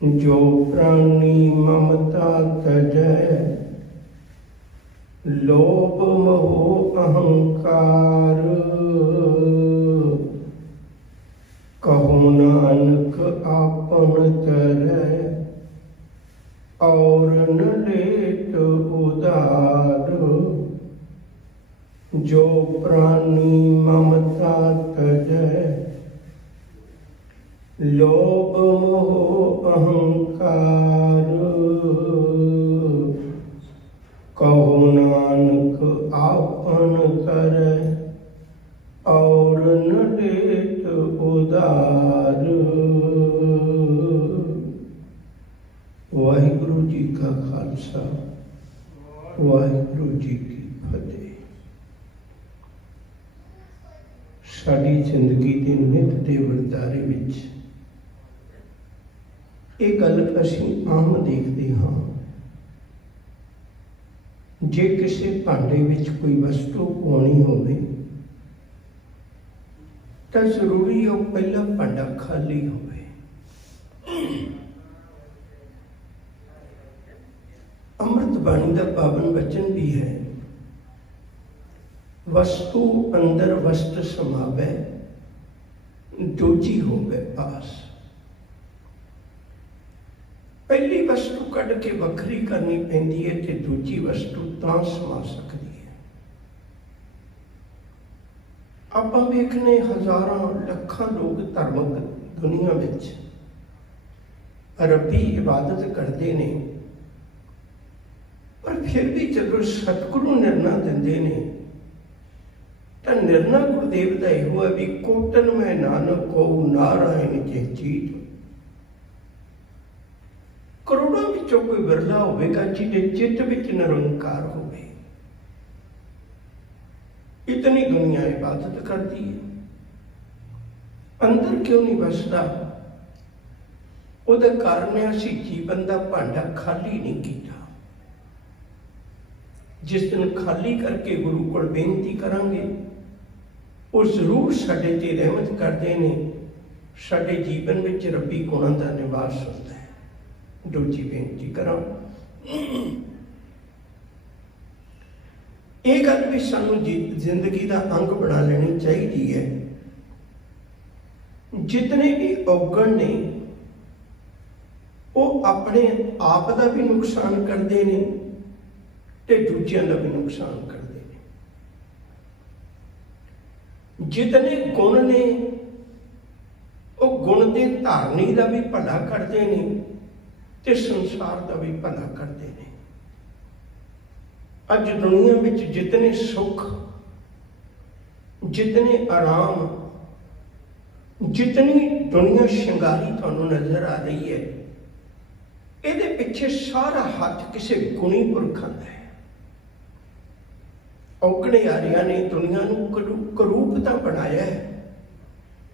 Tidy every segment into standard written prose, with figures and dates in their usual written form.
जो प्राणी ममता तजै, लोभ मोह अहंकार, कहो नानक आपन तरह, और न लेत उदार। जो प्राणी ममता तजै, लोभ मोह अहंकार, कहो नानक आपन तरह, और न लेत उदार। वाहिगुरु जी का खालसा, वाहिगुरु जी की फतेह। साडी जिंदगी के नित दे वरतारे विच ਇਹ ਗੱਲ ਅਸੀਂ ਆਮ ਦੇਖਦੇ ਹਾਂ। जे किसी भांडे विच कोई वस्तु पाउणी होवे तो जरूरी है वो पहला भांडा खाली होवे। अमृत बाणी का पावन वचन भी है, वस्तु अंदर वस्त समावे, दूजी होवे पास। पहली वस्तु कढ़ के वखरी करनी पैंदी है ते दूजी वस्तु तां समा सकती है। आपां वेखने हज़ारां लखां लोग धार्मिक दुनिया विच रब्बी इबादत करते ने, पर फिर भी जदों सतगुरु निर्णय दिंदे ने तां निर्णय गुरुदेव दा इहो है भी कोटन में नानक को नारायण जे चीज। करोड़ों विचों कोई विरला होगा जिहदे चित्त विच निरंकार होवे। इतनी दुनिया इबादत करती है, अंदर क्यों नहीं बसदा? उहदा कारण है असीं जीवन का भांडा खाली नहीं किया। जिस दिन खाली करके गुरु को बेनती करांगे, वो जरूर साडे ते रहमत करते हैं, साडे जीवन में रब्बी गुणां का निवास होता है। दूजी बेनती करा, ये गल भी सानू जिंदगी का अंग बना लेनी चाहिए है। जितने भी औगण ने वो अपने आप का भी नुकसान करते हैं ते दूजियां का भी नुकसान करते हैं। जितने गुण ने वो गुण के धारनी का भी भला करते हैं ते संसार का भी भला करते हैं। अज दुनिया में जितने सुख, जितने आराम, जितनी दुनिया श्रृंगारी तुहानू नजर आ रही है, ये पिछे सारा हाथ किसी गुणी पुरखों का है। औगणे आर्या ने दुनिया को करूपता बनाया है,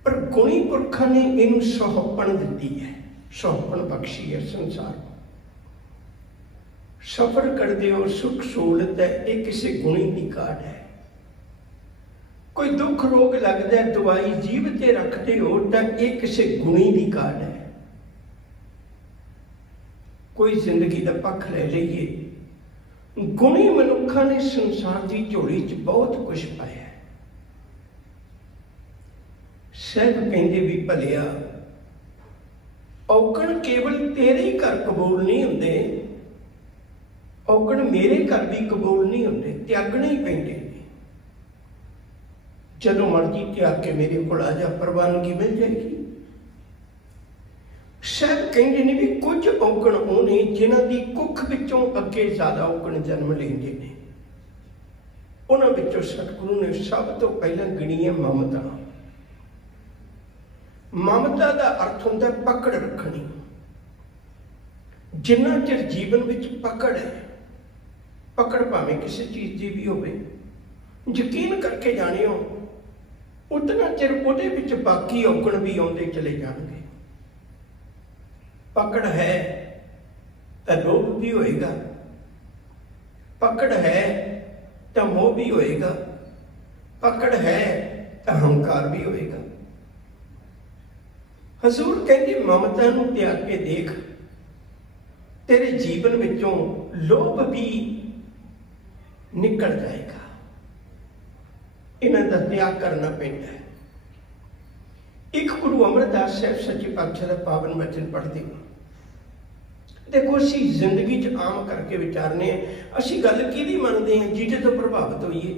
पर गुणी पुरखों ने इनू सौंपण दी है, सौंपण बख्शी है। संसार सफर करते हो, सुख सहूलत है, ये किसी गुणी की काट है। कोई दुख रोग लगता है, दवाई जीव ते रखते हो तो ये किसी गुणी की काट है। कोई जिंदगी का पक्ष ले लीए, गुणी मनुखा ने संसार की झोली च बहुत कुछ पाया है। साहब कहते भी भलिया औगण केवल तेरे ही घर कबूल नहीं होंदे, औगण मेरे घर भी कबूल नहीं होंदे, त्यागने ही पैंदे। जदों मर्जी त्याग के मेरे को आ जा, प्रवानगी मिल जाएगी। साहब कहते हैं भी कुछ औगण होने जिन्हां दी कुख विचों अगे ज्यादा औगण जन्म लेंदे ने। उन्हां विचों सतगुरु ने सब तो पहला गिणी है ममता। ममता का अर्थ होता है पकड़ रखनी। जिन्ना चिर जीवन विच पकड़ है, पकड़ भावें किसी चीज की भी होवे, यकीन करके जाने हो उतना चिर उहदे विच बाकी औगण भी आउंदे चले जाणगे। पकड़ है तो लोभ भी होएगा, पकड़ है तो मोह भी होएगा, पकड़ है तो अहंकार भी होएगा। हजूर कहते ममता नूं त्याग के देख, तेरे जीवन विचों लोभ भी निकल जाएगा। इन्हां दा त्याग करना पैंदा है। एक गुरु अमरदास साहब सच्चे पातशाह दा पावन वचन पढ़ते हो। देखो असी जिंदगी च आम करके विचारने असी गल किहदी मनदे हैं, जिहदे तो प्रभावित होइए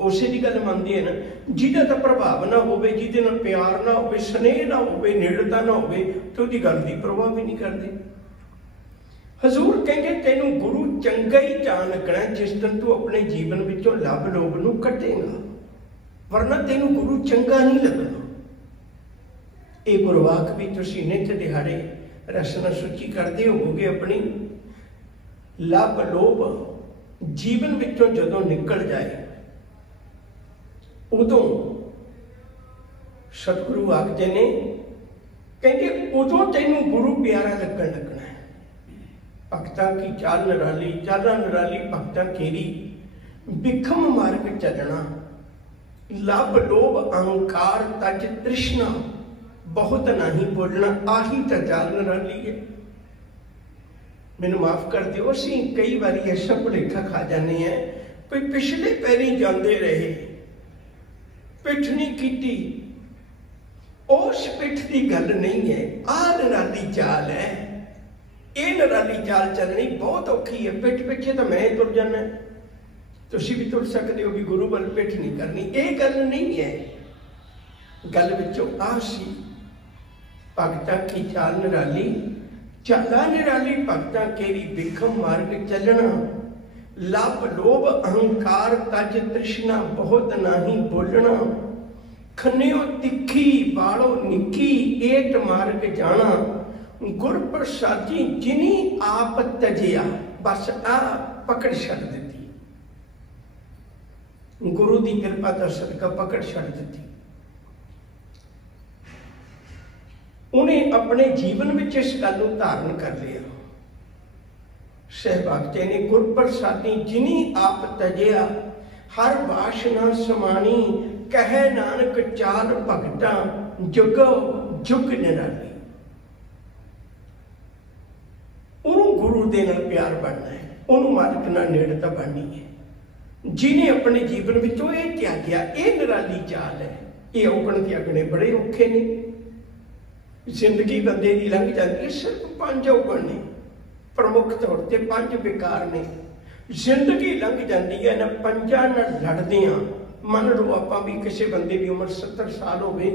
उसे दी गल मनदे हैं ना। जिहदा तो प्रभाव ना होवे, जिहदे नाल प्यार ना होवे, स्नेह ना होवे, नेड़ता ना होवे, तो उहदी गल दी परवाह भी नहीं करदे। हजूर कहते तेनू गुरु चंगा ही जान लगना जिस दिन तू अपने जीवन विचों लभ लोभ नूं कटेगा, वरना तेनू गुरु चंगा नहीं लगना। ये गुरवाक भी तुसीं नित दिहाड़े रसना सुची करते होवोगे अपनी। लभ लोभ जीवन विचों जदों निकल जाए उदों सतगुरु आखते ने, कहते उदों तेनू गुरु प्यारा लगन लगना है। भगतां की चाल निराली, चाला निराली भगतां केरी, बिखम मार्ग चलना, लभ लोभ अहंकार तज तृष्णा, बहुत नहीं बोलना, आही तो चाल निराली है। मैनू माफ कर दिओ, असीं कई बारी ऐसा भुलेखा खा जाने हैं कोई पिछले पैरी जाते रहे, पिठ नहीं कीती, उस पिठ की गल नहीं है, आ निराली चाल है। ये निराली चाल चलनी बहुत औखी है। पिठ पिछे तो मैं तुर जाना, तुसीं भी तुर सकते हो, भी गुरु वाल पिठ नहीं करनी, ये गल नहीं है। गल विचों आ सी भगतां की चाल निराली, चाला निराली भगतां केरी, बिखम मार्ग चलना, लभ लोभ अहंकार तज तृष्णा, बहुत नहीं बोलना, खन्नियो तिखी बालो निकी, एट मार्ग जाना, गुर प्रसादी जिनी आप तजिया। बस आ पकड़ छड़ दी, गुरु की कृपा का सदका पकड़ छड़ दी। उन्हें अपने जीवन में इस गल को धारण कर लिया। सहभागते ने गुर प्रसादी जिनी आप तजिया, हर वासना समानी, कहे नानक चाल भगता, जुग जुग निराली। उन्होंने गुरु दे नाल प्यार बनना है, उन्होंने मालिक नाल नेड़ता बननी है। जिन्हें अपने जीवन में ये त्यागया, ये निराली चाल है। ये औगण त्यागने बड़े औखे ने। जिंदगी बंदे की लंघ जाती है, सिर्फ 5 औगण ने, प्रमुख तौर पर 5 विकार ने। जिंदगी लंघ जाती है ना 5 नाल लड़दे हाँ। मन लो आपां भी किसी बंदे की उम्र 70 साल होवे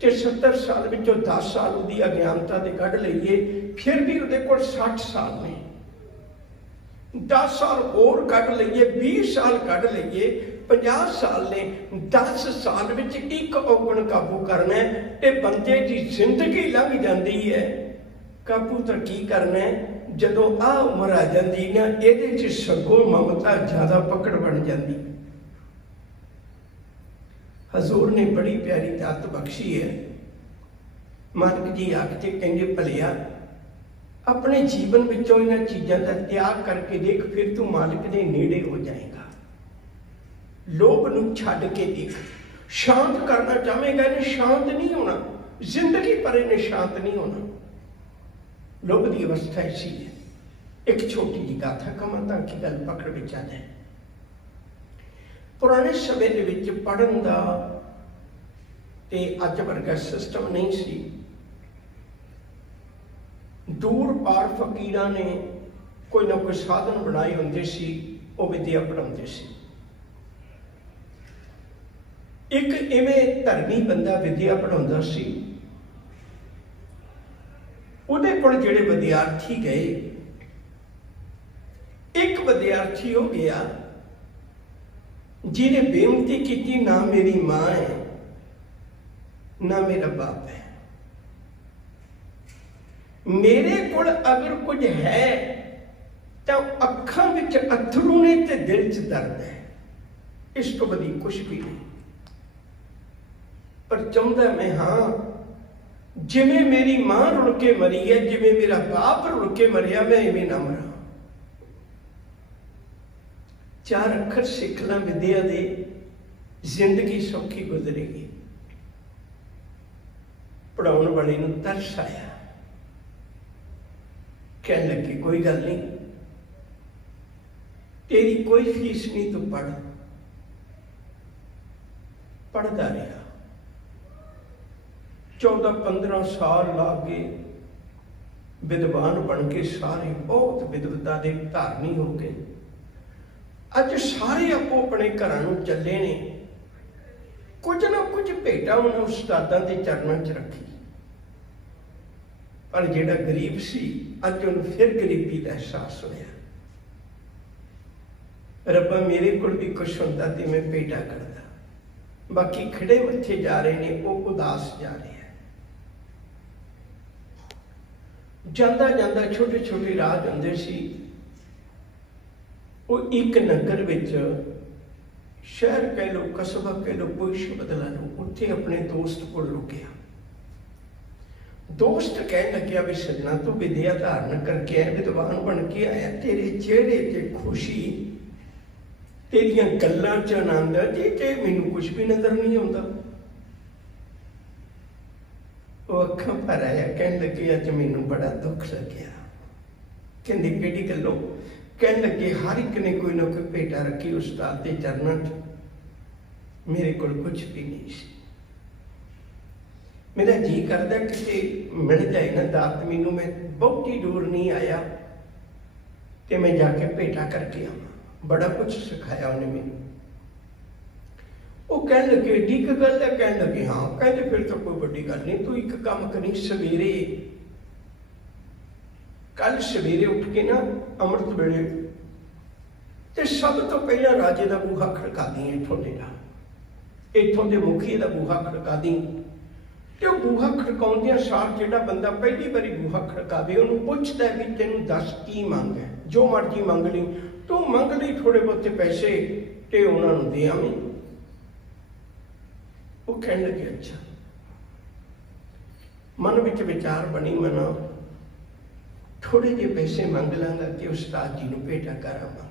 ते 70 साल विचों 10 साल उहदी अज्ञानता दे कढ लईए, फिर भी उहदे कोल 60 साल ने। 10 साल और कढ लईए, 20 साल कढ लईए, 50 साल ने। 10 साल विच एक औगण काबू करना है ते बंदे की जिंदगी लंघ जाती है। काबू तो की करना है, जदों आ उम्र आ जाती ना, इहदे च सगों ममता ज़्यादा पकड़ बन जाती। हजूर ने बड़ी प्यारी दात बख्शी है। मालिक जी आखते कहते भलिया अपने जीवन विचों इन्हां चीज़ों का त्याग करके देख, फिर तू मालिक के नेड़े हो जाएगा। लोभ नूं छड्ड के देख, शांत करना चाहेगा, इन्हें शांत नहीं होना, जिंदगी पर इन्हें शांत नहीं होना। लोभ की अवस्था ऐसी है। एक छोटी जी गाथा कमा ताकि गल पकड़ विच आ जाए। पुराने समय दे विच पढ़न दा ते अज वर्गा सिस्टम नहीं सी। दूर पार फकीरां ने कोई ना कोई साधन बनाए होंदे सी, वो विद्या पढ़ाउंदे सी। एक इवें धर्मी बंदा विद्या पढ़ाउंदा सी। उहदे कोल जिहड़े विद्यार्थी गए, एक विद्यार्थी हो गया जिन्हें बेनती की, ना मेरी मां है ना मेरा बाप है, मेरे को अगर कुछ है तो अखां विच अथरू ने ते दिल च दर्द है, इस तो वधी कुछ भी नहीं। पर चाहता मैं हाँ, जिवें मेरी मां रुल के मरी है, जिवें मेरा बाप रुल के मरिया, मैं इवें ना मरा। 4 अखर सिख ला विद्या दे, जिंदगी सौखी गुजरेगी। पढ़ाने वाले नूं तरस आया। कहने लगे कोई गल नहीं, तेरी कोई फीस नहीं, तू पढ़। पढ़ता रहा, 14-15 साल ला के विद्वान बन के सारे बहुत विद्वता के धारनी हो गए। अज सारे आपो अपने घरां नूं चले ने, कुछ ना कुछ भेटा उन्होंने उस्तादां दे चरणों च रखी। पर जिहड़ा गरीब सी अज उन्हें फिर गरीबी का एहसास होया। रब्बा मेरे कोल भी कुछ होंदा ते मैं भेटा करदा, बाकी खड़े मत्थे जा रहे ने, वो उदास जा रहे हैं। जांदा जांदा छोटे छोटे राह जांदे सी, वो एक नगर विच, शहर कह लो, कस्बा कह लो, कोई शब्द ला लो, उत्थे अपने दोस्त को रुकिया। दोस्त कह लग्या भी सजना तू विद्या धारण करके आया, विद्वान बन के आया, तेरे चेहरे ते खुशी, तेरिया गल्लां च आनंद, जे मैनू कुछ भी नजर नहीं आता। वो अखां भर आया, कह लगे अज मैनू बड़ा दुख लग्या। कहंदे किहड़ी गल्लों? कह लगे हर एक ने कोई ना कोई भेटा रखी उस्ताद के चरणों च, मेरे को कुछ भी नहीं सी। मेरा जी करता किसी मिल जाए ना दात मैनू, मैं बहुती दूर नहीं आया तो मैं जाके भेटा करके आवा। बड़ा कुछ सिखाया उन्हें मैनू। वो कह लगे ठीक गल है? कह लगे हाँ। कहते फिर तो कोई बड़ी गल नहीं, तू एक काम करी, सवेरे कल सवेरे उठ के ना अमृत वेले ते सब तो पहला राजे का बूहा खड़का दी, इथों के मुखी का बूहा खड़का दी। तो बूहा खड़काउंदियां सार जिहड़ा बंदा पहली बारी बूहा खड़कावे उन्होंने पुछदा है भी तेनू दस की मंग है, जो मर्जी मंग ली, तू मंग ली थोड़े बहुते पैसे ते उन्होंने दे आवीं। वो कहने लगे अच्छा। मन विच विचार बनी, मना थोड़े जे पैसे मंग लांगा कि उस्ताद जी नूं भेटा कर आवांगा।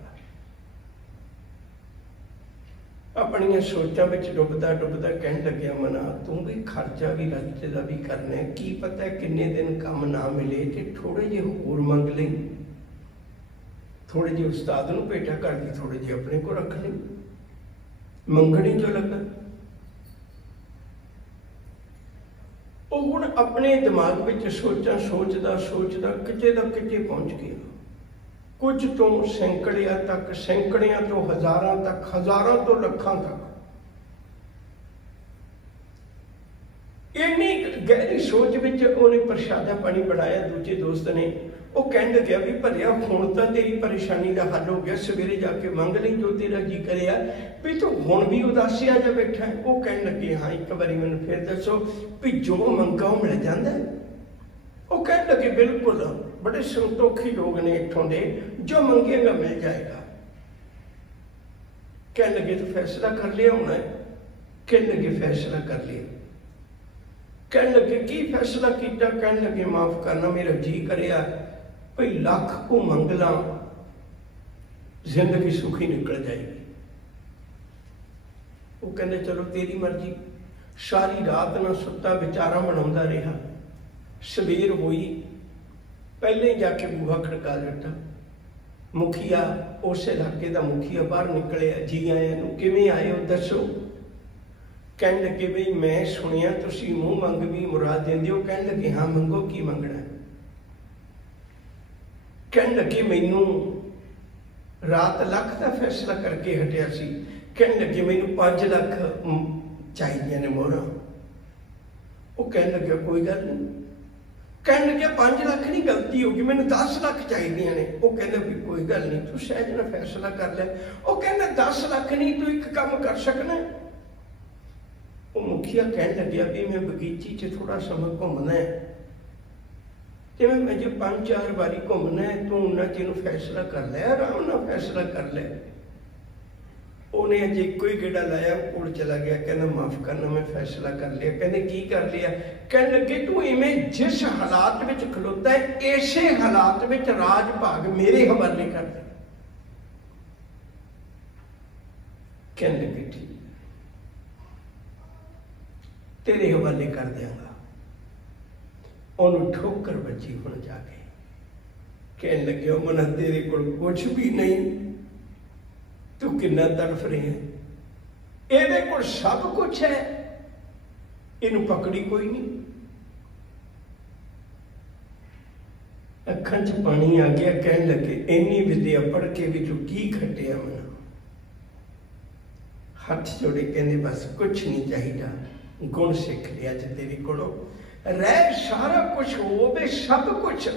अपनिया सोचां विच डुबदा डुबदा कहन लग्या मना तू भी खर्चा भी रस्ते का भी करना है, की पता किन्ने दिन काम ना मिले तो थोड़े जे होर मंग ली, थोड़े जे उस्ताद नूं भेटा करके थोड़े जे अपने को रख ली। मंगणी जो लगा वो हुण अपने दिमाग विच सोचां सोचदा सोचदा किते दा किते पहुंच गया। कुछ तो सैकड़ियां तक, सैकड़ियां तो हजारां तक, हजारां तो लखां तक, इन्नी गहरी सोच विच उन्हें प्रशादा पानी बनाया। दूजे दोस्त ने वो कह लग्या भी भरिया हुण तां तेरी परेशानी का हल हो गया, सवेरे जाके मंग ली जो तेरा जी करिया, भी तू हुण भी उदासिया जा बैठा है। वो कह लगे हाँ एक बारी मैनूं फिर दसो भी जो मंगा वो मिल जाता है? वो कह लगे बिल्कुल, बड़े संतोखी लोग ने इत्थों दे, जो मंगेगा मिल जाएगा। कह लगे तो फैसला कर लिया होना है? कह लगे फैसला कर लिया। कह लगे की फैसला किया? कह लगे माफ करना, मेरा जी करिया भाई लख को मंगला, जिंदगी सुखी निकल जाएगी। वो कहते चलो तेरी मर्जी। सारी रात ना सुता विचारा बनाता रहा। सवेर हुई, पहले ही जाके बूहा खड़का दिता। मुखिया उस इलाके का मुखिया बाहर निकलिया, जी आया किवें आए हो दसो। कह लगे बई मैं सुनिया तुसीं मूँह मंग भी मुराद देंदे हो। कह लगे हाँ मंगो, की मंगना? कह लगे मैनू रात लख का फैसला करके हटिया सी। कह लगे मैनू 5 लाख चाहिए ने मोहरा। वो कह लगे कोई गल नहीं। कह लगे 5 लाख नहीं गलती होगी, मैंने 10 लाख चाहिए ने। वो कहना भी कोई गल नहीं, तू सहज ना फैसला कर लिया। वो कहना 10 लाख नहीं, तू एक काम कर सकना। वो मुखिया कह लग्या भी मैं बगीची च थोड़ा समय घूमना है, तो मैं जो 5-4 बारी घूमना है, तू उन्हें तेन फैसला कर लिया, आराम ना फैसला कर लिया। उन्हें अजे एक ही गेड़ा लाया, कोल चला गया, कहना माफ करना मैं फैसला कर लिया। कहने की कर लिया? कह लगे तू इवें जिस हालात में खलोता है, इसे हालात में राज भाग मेरे हवाले कर दे। कह लगे ठीक तेरे हवाले कर देंगा। ਉਹਨੂੰ ठोकर बची ਹੁਣ ਜਾ ਕੇ कहन लगे मना तेरे को कुछ भी नहीं, तू कितना तड़फ रहे है, ਇਹਦੇ ਕੋਲ सब कुछ है, ਇਹਨੂੰ पकड़ी कोई नहीं। ਅੱਖਾਂ 'ਚ पानी आ गया, कहन लगे इन्नी विद्या पढ़ के भी तू की खटिया मना। हथ जोड़े कहने बस कुछ नहीं चाहिए, गुण सीख लिया ज तेरे कोलों, रह सारा कुछ होवे सब कुछ,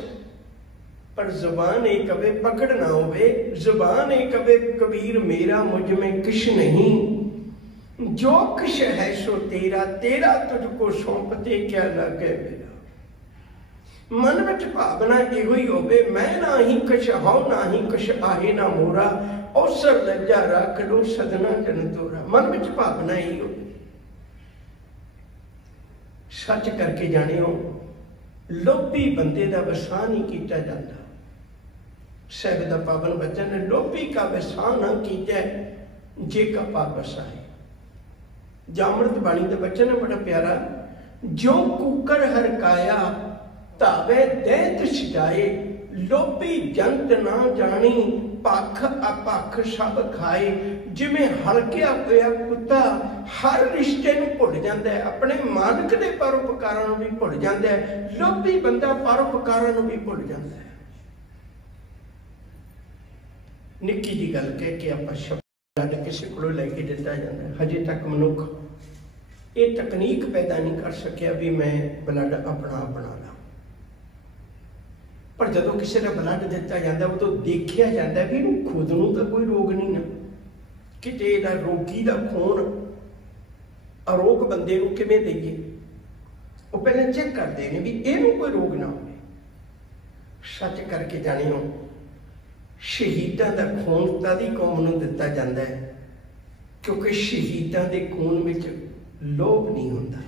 पर जुबान एक कवे पकड़ ना होवे, जुबान एक कवे कबीर मेरा मुझ में किश नहीं, जो किश है सो तेरा, तेरा तुझको सौंपते क्या लगे मेरा। मन विच भावना इहो ही होवे, मैं ना ही कुछ हाउ ना ही कुछ आहे ना मोरा, औसर लज्जा रख लो सदना जन तोरा। मन विच भावना ही हो, सच करके जानियो लोभी बंदे दा वसा नहीं कीता जाता। साहिब दा पावन वचन है, लोभी का वसा ना कीता जे का पाप वसाए। जामृत बाणी दा वचन है बड़ा प्यारा, जो कुकर हरकाया तावे दैत छिटाए, लोभी जंत ना जानी पख अपख सब खाए। जिमें हलकिया होया कुत्ता हर रिश्ते नूं भुल जाता है, अपने मालिक के परोपकारां नूं भी भुल जाता है, लोभी बंदा परोपकारां नूं भी भुल जाता है। निक्की जी गल कह के आपां शब्द किसी कोलों लैके दिता जाता है। हजे तक मनुख ये तकनीक पैदा नहीं कर सकिया भी मैं ब्लड अपना बना ला, पर जदों किसी का ब्लड दिता जाता उदों देखिया जाता भी इहनूं खुद नूं तां कोई रोग नहीं ना, किते इहदा रोगी दा खून अरोग बंदे नूं किवें देईए, वो पहले चेक करते हैं भी इहनूं कोई रोग ना होवे। सच करके जानियो शहीदां दा खून तादी कौम नूं दिता जाता है क्योंकि शहीदां दे खून विच लोभ नहीं होंदा,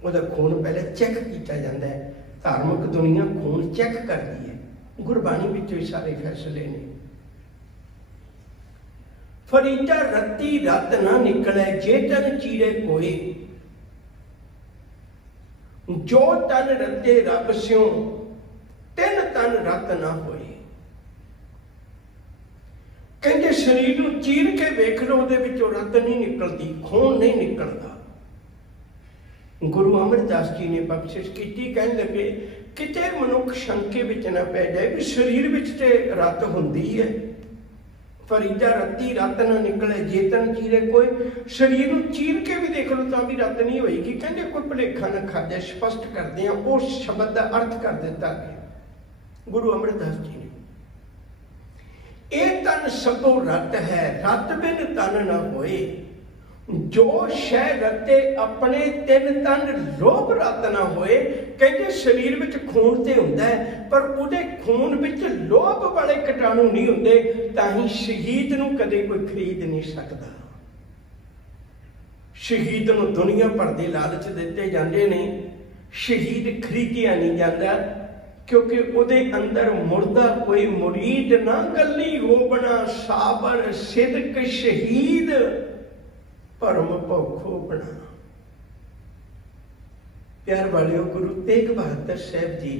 उहदा खून पहले चेक किया जाता है। धार्मिक दुनिया खून चेक करती है, गुरबाणी विचों ही सारे फैसले ने। फरीदा रत्ती रत ना निकले जे तन चीरे कोई, जो तन रते रब स्यों तिन तन रत ना होए। कहते शरीर नूं चीर के वेख लो, उहदे विचों रत नहीं निकलती, खून नहीं निकलता। गुरु अमरदास जी ने बख्शिश की, कहने लगे किते मनुख शंके विच ना पै जाए भी शरीर विच ते रत हुंदी है। फरीदा रत्ती रत ना निकले जे तन चीरे कोई, शरीर नूं चीर के भी देख लो तां भी रत नहीं होएगी। कहते कोई भुलेखा ना खा जाए, स्पष्ट करते हैं उस शब्द का अर्थ कर दिता गया गुरु अमरदास जी ने। ए तन सबो रत है, रत बिन तन ना होए, जो शह रते अपने तिन तन लोभ रत ना होए। कहते शरीर विच खून ते हुंदा है पर उहदे खून विच लोभ वाले कीटाणु नहीं हुंदे, तां ही शहीद नूं कदे कोई खरीद नहीं सकदा। शहीद नूं दुनिया भर दे लालच दिते जांदे ने, शहीद खरीदिया नहीं जाता क्योंकि उहदे अंदर मुर्दा कोई मुरीद ना गली होवना, साबर सिदक शहीद परम भौखो बना। प्यार वालियों, गुरु तेग बहादुर साहब जी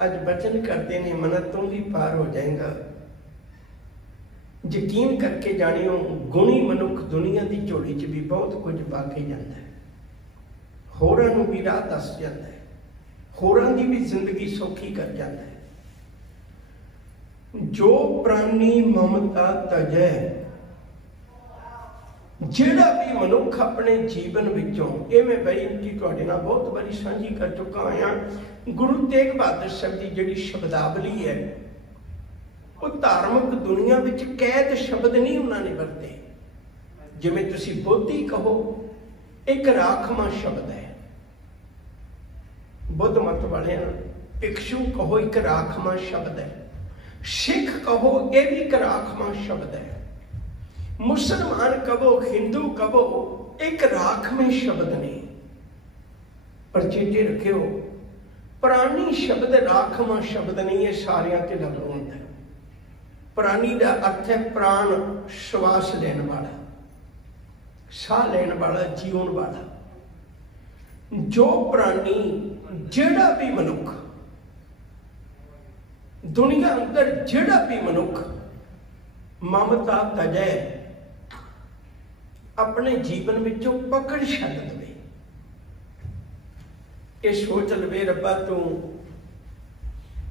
अज वचन करते ने, मन तुम भी पार हो जाएगा। यकीन करके जानियो गुणी मनुख दुनिया की झोली च भी बहुत कुछ पा के जाता है, होरां नूं भी राह दस जाता है, होरां दी भी जिंदगी सौखी कर जाता है। जो प्राणी ममता तजै, जिहड़ा भी मनुख अपने जीवन विचों, ये मैं बेनती तुहाडे नाल बहुत बारी साझी कर चुका हाँ। गुरु तेग बहादुर साहब की जिहड़ी शब्दावली है वो धार्मिक दुनिया विच कैद शब्द नहीं उन्होंने वरते। जिवें तुसीं बोधी कहो एक राखवा शब्द है, बुद्ध मत वाले भिक्षु कहो एक राखवा शब्द है, सिख कहो यह भी एक राखवा शब्द है, मुसलमान कहो हिंदू कहो एक राखवें शब्द ने। पर चेते रखियो प्राणी शब्द राखवा शब्द नहीं है, सारिया के लागू होता है। प्राणी का अर्थ है प्राण, श्वास लेने वाला, साह लेने वाला, जीवन वाला। जो प्राणी जेड़ा भी मनुख दुनिया अंदर जेड़ा भी मनुख ममता तजै अपने जीवन विचों पकड़ छड्ड दवे, ये सोच लवे रब्बा तू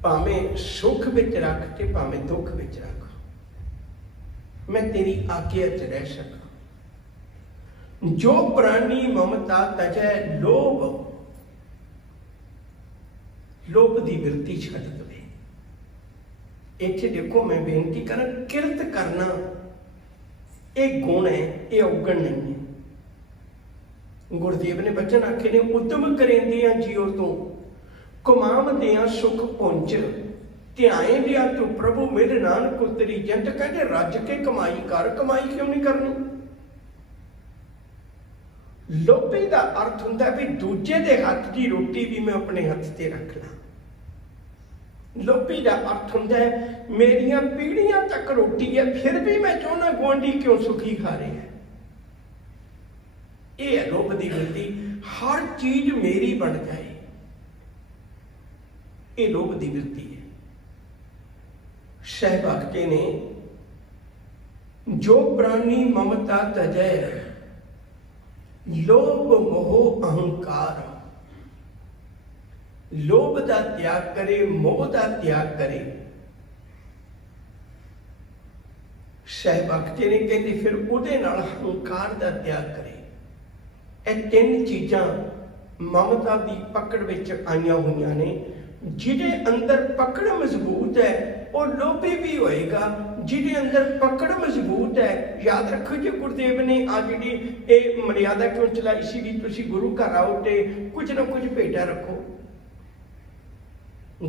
भावें सुख विच रख ते भावें दुख विच रख, मैं तेरी आज्ञा च रह सका। जो प्राणी ममता तजै लोभ की वृत्ति छड्ड दवे। इत्थे देखो मैं बेनती करा, किरत करना एक गुण है, ये अवगण नहीं है। गुरुदेव ने वचन आखे ने, उद्यम करेंदियां जियो तो कमावदियां सुख पुंज ध्याए दिया तू प्रभु मेरे नानक उतरी जंत। कहते रज के कमाई कर, कमाई क्यों नहीं करनी। लोभी का अर्थ होंदा भी दूजे दे हाथ की रोटी भी मैं अपने हाथ से रखना। लोभी का अर्थ होंदा है मेरिया पीढ़ियां तक रोटी है फिर भी मैं चाहना गुआंढी क्यों सुखी खा रहे हैं। ये है लोभ की वृत्ति, हर चीज मेरी बन जाए, ये लोभ की वृत्ति है। सहभक्ति ने जो प्राणी ममता तजै लोभ मोह अहंकार, लोभ का त्याग करे, मोह का त्याग करे। सहभक्ति ने कहते फिर उहदे नाल अहंकार का त्याग करे। ये तीन चीज़ां ममता की पकड़ विच आईयां हुईयां ने। जिहदे अंदर पकड़ मजबूत है वो लोभी भी होएगा, जिहदे अंदर पकड़ मजबूत है। याद रखो जी गुरुदेव ने आ जिहड़ी ये मर्यादा क्यों चलाई सी भी तुसीं गुरु घर आओ ते कुछ ना कुछ भेटा रखो।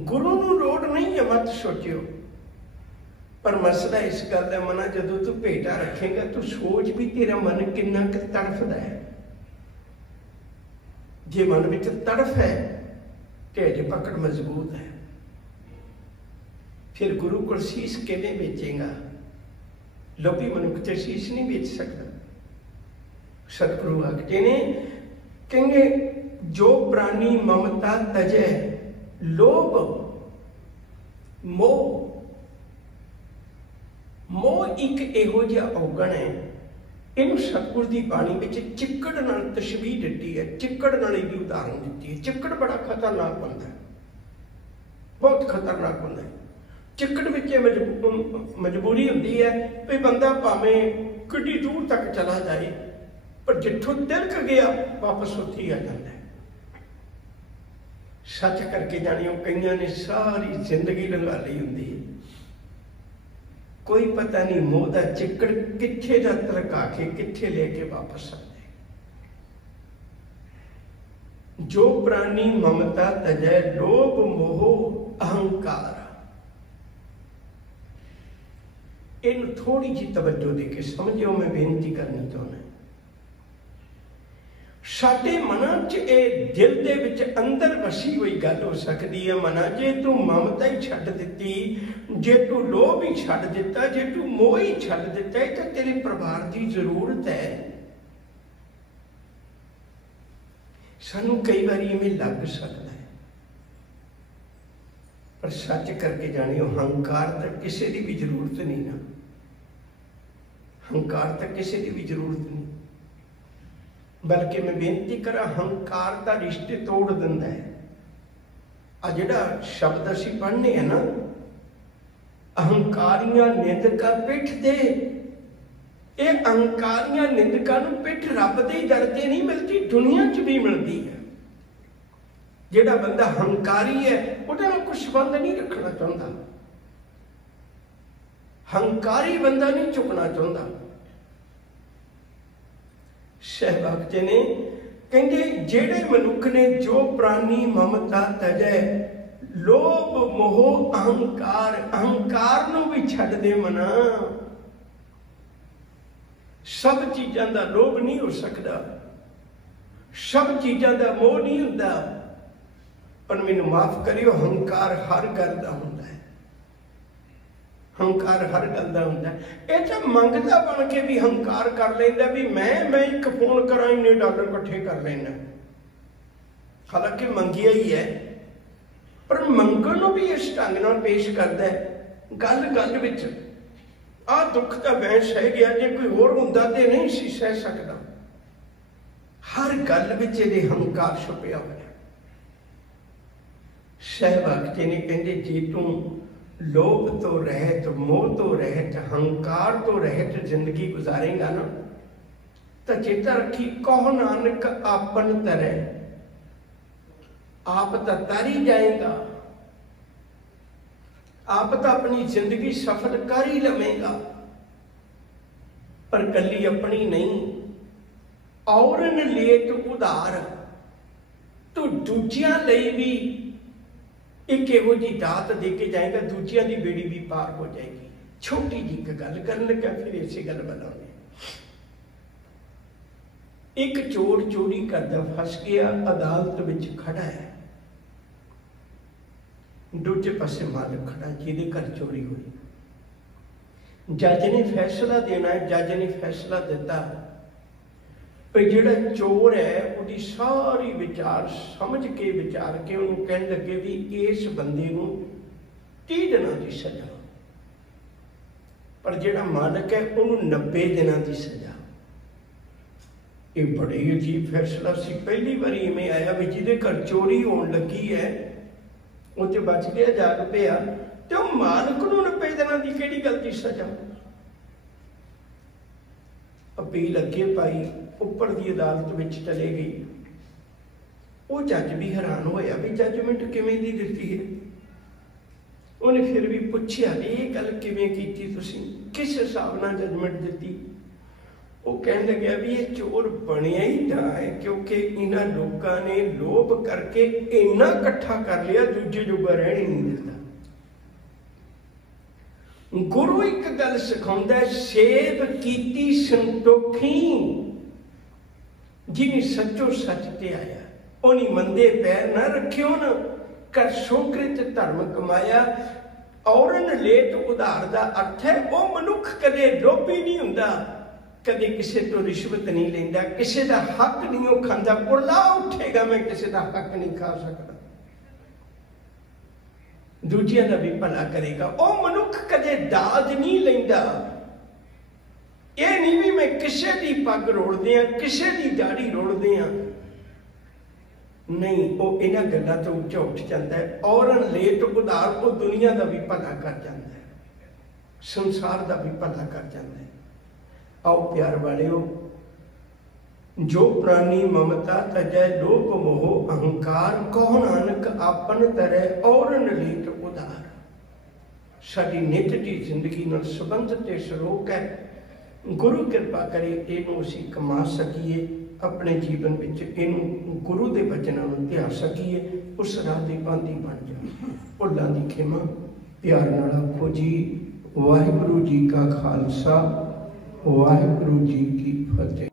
गुरु नूं लोड़ नहीं है, मत सोचियो, पर मसला इस गल दा मना जदों तू भेटा रखेगा तू सोच भी तेरा मन किन्ना क तड़फदा है। जे मन विच तड़फ है कि अजे पकड़ मजबूत है, फिर गुरु को शीश किवें बेचेगा। लोभी मनुख ते शीश नहीं बेच सकता। सतगुरु आखते ने कहेंगे जो प्राणी ममता तजै लोभ मोह। मोह एक इहो जिहा अवगण है, इनू सतगुर की बाणी में चिक्कड़ नाल तशबीह दिती है, चिक्कड़ नाल इसकी उदाहरण दी है। चिक्कड़ बड़ा खतरनाक होंदा है, बहुत खतरनाक होंदा है। चिक्कड़ विच मजबूरी होंदी है भी बंदा भावें किड्डी दूर तक चला जाए पर जिथों तिलक गया वापस उत्थे ही आ जाता है। सच करके जानियो कईयां ने सारी जिंदगी लंघा ली हुंदी है, कोई पता नहीं मोह दा चिक्कड़ कित्थे दा तलका के कित्थे लेके वापस आ जाए। जो प्राणी ममता तजै लोभ मोह अहंकार, इन थोड़ी जी तवज्जो दे के समझियो, मैं बेनती करनी चाहना। साडे मनां च ये दिल दे विच अंदर वसी हुई गल हो सकती है। मना जे तू ममता ही छड्ड दित्ती, जे तू लोभ ही छड्ड दिता, जे तू मोह ही छड्ड दिता, ये तो तेरे परिवार की जरूरत है। सानू कई बार इवें लग सकता है, पर सच करके जानियो हंकार तक किसी की भी जरूरत नहीं ना। हंकार तक किसी की भी जरूरत नहीं, बल्कि मैं बेनती करा हंकार का रिश्ते तोड़ दिंदा है। आ जिहड़ा शब्द असीं पढ़ने हैं ना, अहंकारियां निंदका पिठ दे, ये अहंकारियां निंदका नूं पिठ रब दे दर ते नहीं मिलती, दुनिया च भी मिलती है। जिहड़ा बंदा हंकारी है उहदे नाल कुछ संबंध नहीं रखना चाहता, हंकारी बंदा नहीं चुकना चाहता। सहभक्त ने कहते जेड़े मनुख ने जो प्राणी ममता तजै लोभ मोह अहंकार, अहंकार नूं भी छड्ड दे मना। सब चीज़ों का लोभ नहीं हो सकता, सब चीज़ों का मोह नहीं होता, पर मैनूं माफ करियो हंकार हर गल दा हुंदा है। हंकार हर गल दा हुंदा है। ये तो मंगता बन के भी हंकार कर लेंदा भी मैं एक फोन करा इन्ने डॉलर इकट्ठे कर लेना। हालांकि मंगिया ही है, पर मंगण नूं भी इस ढंग नाल पेश करता है। गल गल विच आ दुख का मैं सह गया, जे कोई होर हुंदा ते नहीं सी सह सकदा। हर गल विच इहदे हंकार छुपिया होया। सहवाग जी ने कहंदे जे तू लोभ तो रहत, मोह तो रहत, हंकार तो रहत जिंदगी गुजारेगा ना, तो चेता रखी कहो नानक आपन तरै, आप तो तर ही जाएगा, आप तो अपनी जिंदगी सफल कर ही लवेगा, पर कली अपनी नहीं, औरन लेत उधार, तो दूजियां लई भी एक इहो जी दात दे के जाएगा, दूजियां की बेड़ी भी पार हो जाएगी। छोटी जी एक गल करन लगा, फिर इसे गल बनाने। एक चोर चोरी करदा फस गया, अदालत विच खड़ा है, दूजे पासे मालिक खड़ा जिहदे घर चोरी हुई। जज ने फैसला देना है, जज ने फैसला दिता भाई जिहड़ा चोर है उसकी सारी विचार समझ के विचार के उन्होंने कहन लगे भी इस बंदे नूं 30 दिनों की सजा, पर जिहड़ा मालिक है उन्होंने 90 दिनों की सजा। ये बड़े अजीब फैसला सी, पहली बार इवें आया भी जिहदे घर चोरी होण लगी है वो तो बच गया, जाग पिया, तो मालिक नूं 90 दिनों की किहड़ी गल दी सजा। अपील अगे पाई, उपर की अदालत में चले गई। वो जज भी हैरान होया भी जजमेंट किवें दी दित्ती है। उन्हें फिर भी पूछया ये गल किवें कीती तुसीं, किस हिसाब नाल जजमेंट दित्ती। वो कहन लग्या भी ये चोर बनिया ही तां है क्योंकि इन्हां लोकां ने लोभ करके इन्ना इकट्ठा कर लिया दूजे जोगा रहण ही नहीं दिता। गुरु एक गल सिखाउंदा है, सेव कीती संतोखी, जिन्हें सचो सच ते आया उन्हीं मंदे पैर न रखियो न, कर सोकृत धर्म कमाया। औरन लेत उधार का अर्थ है वह मनुख कदे लोभी नहीं हुंदा, कदे किसी तो रिश्वत नहीं लेंदा, किसी का हक नहीं वो खांदा। बुला उठेगा मैं किसी का हक नहीं खा सकता, दूजिया का भी भला करेगा। वह मनुख कदे दाज नहीं लेंदा। ये नहीं भी मैं किसी की पग रोड़ दिया, किसी की दाढ़ी रोड़ दिया, नहीं, वो इन्हां गल्लां तो उच्चा उठ जाता है। औरन लेट उधार वो दुनिया का भी भला कर जाता है, संसार का भी भला कर जाता है। आओ प्यार वालियो, जो प्राणी ममता तजै लोभ मोह अहंकार, कहो नानक आपन तरै औरन लेट उधार। साडी नित की जिंदगी नाल संबंधित सरोक है। गुरु कृपा करे इनू असीं कमा सकीए, अपने जीवन विच इनू गुरु के वचनों को ध्या सकीए, उस राह दे बांधी बन जाए। भुलां दी खेमा प्यार नाल आखो जी वाहिगुरू जी का खालसा, वाहिगुरू जी की फतेह।